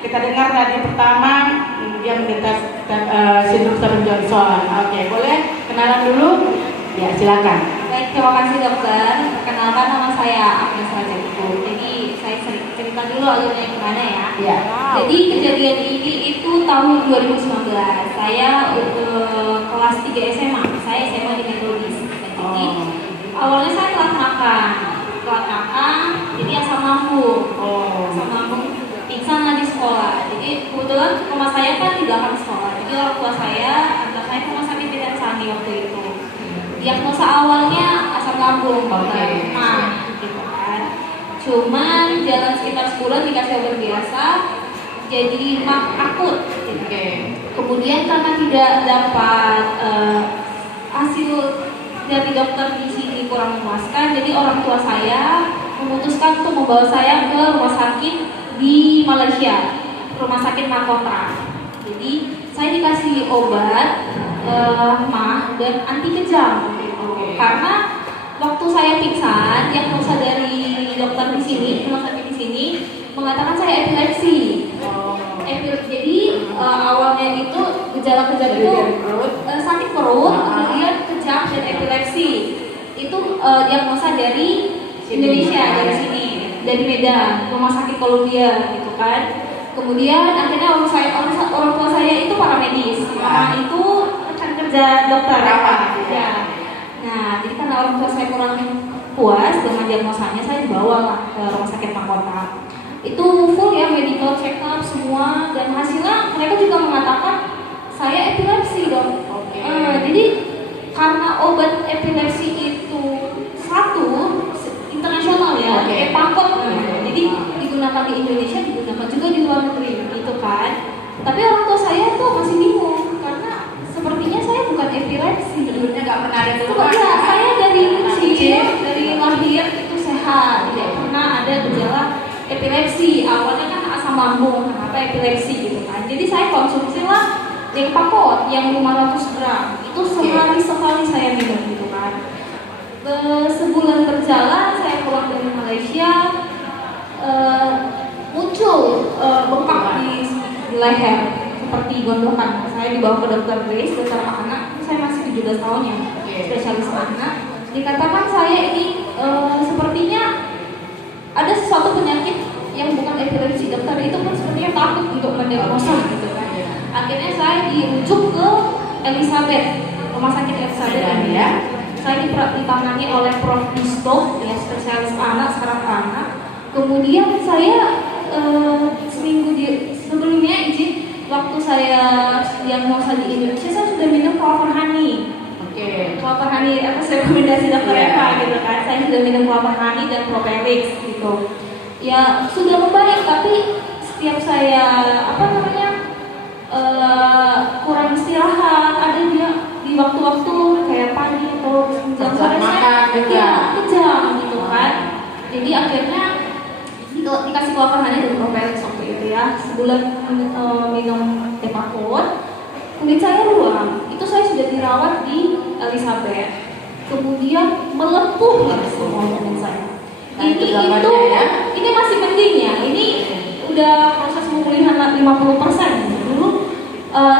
Kita dengar tadi pertama dia menderita sindrom Stevens-Johnson. Oke, boleh kenalan dulu? Ya, silakan. Baik, terima kasih dokter. Perkenalkan, nama saya Agnes Rajaiku. Jadi saya cerita dulu alurnya gimana ya. Ya. Jadi kejadian ini itu tahun 2019. Saya kelas 3 SMA. Saya SMA di Metodis. Jadi awalnya saya telat makan, jadi asam lambung. Asam lambung, pingsan lah di sekolah. Jadi kebetulan rumah saya kan di belakang sekolah. Jadi orang tua saya antar saya ke rumah sakit Bidan Sani waktu itu. Diagnosa awalnya asam lambung, gitu kan. Cuman jalan sekitar sebulan dikasih obat biasa, jadi akut. Gitu. Kemudian karena tidak dapat hasil dari dokter di sini kurang memuaskan, jadi orang tua saya memutuskan untuk membawa saya ke rumah sakit di Malaysia, rumah sakit Mahkota. Jadi saya dikasih obat mah dan anti kejang. Karena waktu saya pingsan, diagnosa dari dokter di sini, rumah sakit di sini mengatakan saya epilepsi. Jadi awalnya itu gejala-gejala itu sakit perut, kemudian kejang dan epilepsi. Itu diagnosa dari Indonesia, dari sini, dari Medan, rumah sakit Columbia gitu kan. Kemudian akhirnya orang tua saya itu paramedis, mama itu rekan kerja dokter. Ya. Nah, jadi karena orang tua saya kurang puas dengan diagnosanya, saya dibawa ke rumah sakit Mahkota. Itu full ya, medical check up semua, dan hasilnya mereka juga mengatakan saya epilepsi dong. Jadi karena obat epilepsi itu satu internasional ya, Epakot. Jadi digunakan di Indonesia, digunakan juga di luar negeri, gitu kan. Tapi orang tua saya tuh masih bingung karena sepertinya saya bukan epilepsi. Sebelumnya nggak pernah ada keluhan. Ya, saya dari kecil, dari lahir itu sehat, tidak pernah ada gejala epilepsi. Awalnya kan asam lambung, kenapa epilepsi gitu kan. Jadi saya konsumsi lah Epakot yang 500 gram. Itu sekali saya minum gitu kan. Sebulan berjalan, saya pulang dari Malaysia, muncul bengkak di leher seperti gondokan. Saya dibawa ke dokter Grace, dokter anak. Saya masih 17 tahun ya, spesialis anak. Dikatakan saya ini sepertinya ada sesuatu penyakit yang bukan epilepsi. Dokter itu pun sepertinya takut untuk mendiagnosa gitu kan. Akhirnya saya dirujuk ke Elizabeth, rumah sakit Elizabeth ya. Saya ditangani oleh Prof. Disto, ya spesialis anak, saraf anak. Kemudian saya seminggu sebelumnya waktu saya diagnosa di Indonesia, saya sudah minum Clover Honey. Clover Honey atas rekomendasi dokter Eva gitu kan. Saya sudah minum Clover Honey dan Propelix gitu. Ya sudah membaik, tapi setiap saya kurang istirahat, ada dia di waktu-waktu kayak pagi atau jam sore saya kejang gitu kan. Jadi akhirnya dikasih Clover Honey dan Propelix waktu itu ya. Sebulan minum Epakot, kulit saya ruam. Itu saya sudah dirawat di Elizabeth. Kemudian melepuh ya semua kulit saya. Ini masih penting ya. Ini udah proses pemulihan 50%. Dulu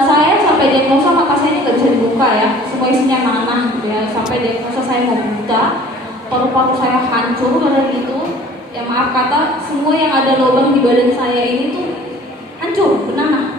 saya sampai diagnosa mata saya nggak bisa dibuka ya, semua isinya nanah gitu ya. Sampai diagnosa saya mau buta, paru-paru saya hancur karena gitu. Ya maaf kata, semua yang ada lubang di badan saya ini tuh hancur, benanah.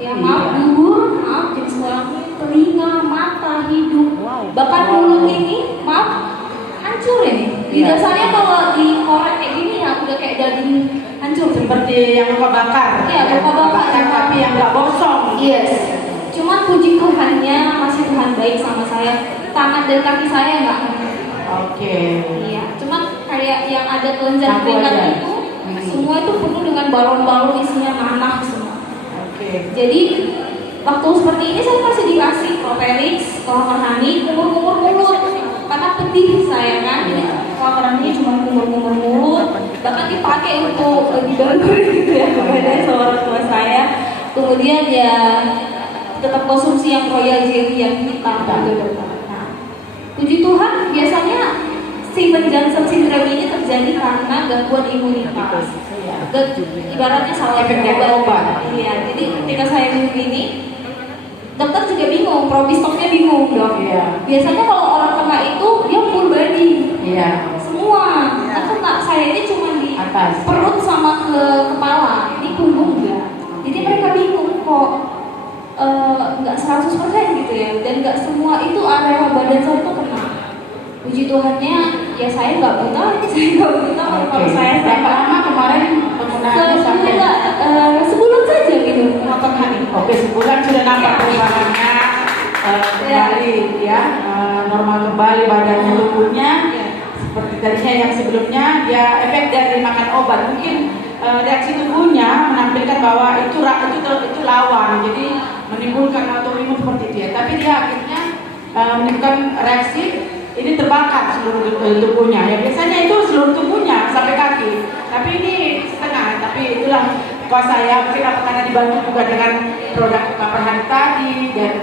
Ya maaf gugur, maaf jenis kelamin, telinga, mata, hidung, bahkan mulut ini, maaf hancur ini. Lidah saya kalau dikorek kayak gini ya udah kayak daging hancur. Seperti yang luka bakar. Iya, luka bakar tapi yang nggak bosong. Yes. Cuman puji Tuhannya masih Tuhan baik sama saya. Tangan dan kaki saya nggak. Iya. Cuman kayak yang ada kelenjar keringat itu, semua itu penuh dengan balon-balon isinya nanah semua. Jadi waktu seperti ini saya masih dikasih Propelix, Clover Honey, kumur-kumur mulut. Karena pedih saya kan, Clover Honey cuma kumur-kumur mulut. Bahkan dipakai untuk dibangun gitu ya kepada seorang tua saya. Kemudian ya tetap konsumsi yang Royal Jelly yang hitam gitu. Nah, puji Tuhan biasanya Stevens-Johnson syndrome ini terjadi karena gangguan imunitas. ibaratnya salah Efek dari obat. Iya, jadi ketika saya minum ini, dokter juga bingung, probistoknya bingung dok. Iya. Biasanya kalau orang kena itu dia full body, Iya. semua. Kan kena saya ini cuma di Atas. perut sama ke kepala, ini punggung enggak. Jadi mereka bingung kok nggak 100% gitu ya, dan nggak semua itu area badan saya tuh kena. Puji Tuhannya, ya saya nggak buta, saya nggak buta kalau saya Berapa lama kemarin penggunaannya sampai? Sebulan saja gitu. Nampak hari. Oke, sebulan sudah nampak perubahannya kembali ya, normal kembali badannya, tubuhnya seperti tadinya yang sebelumnya. Dia efek dari makan obat, mungkin reaksi tubuhnya menampilkan bahwa itu lawan, jadi menimbulkan autoimun seperti itu ya. Tapi dia akhirnya menimbulkan reaksi ini terbakar seluruh tubuhnya. Ya biasanya itu seluruh tubuhnya sampai kaki. Tapi ini setengah. Tapi itulah kuasa ya. Mungkin karena dibantu juga dengan produk Kaperhani tadi dan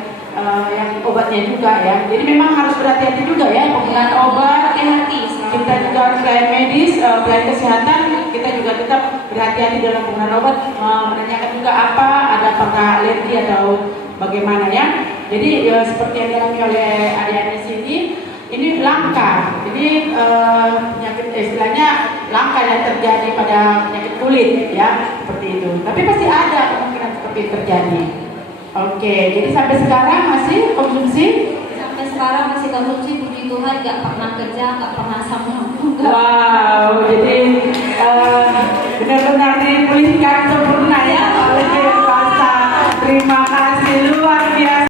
yang obatnya juga ya. Jadi memang harus berhati-hati juga ya penggunaan obat. Hati-hati. Kita juga selain medis, selain kesehatan, kita juga tetap berhati-hati dalam penggunaan obat. Menanyakan juga apakah alergi atau bagaimana ya. Jadi seperti yang dialami oleh adik-adik sini, ini langka. Jadi penyakit istilahnya langka yang terjadi pada penyakit kulit ya, seperti itu. Tapi pasti ada kemungkinan seperti itu terjadi. Oke, jadi sampai sekarang masih konsumsi? Sampai sekarang masih konsumsi, puji Tuhan, nggak pernah kerja, nggak pernah sama. Wow, jadi benar-benar dipulihkan sempurna ya oleh kuasa. Terima kasih.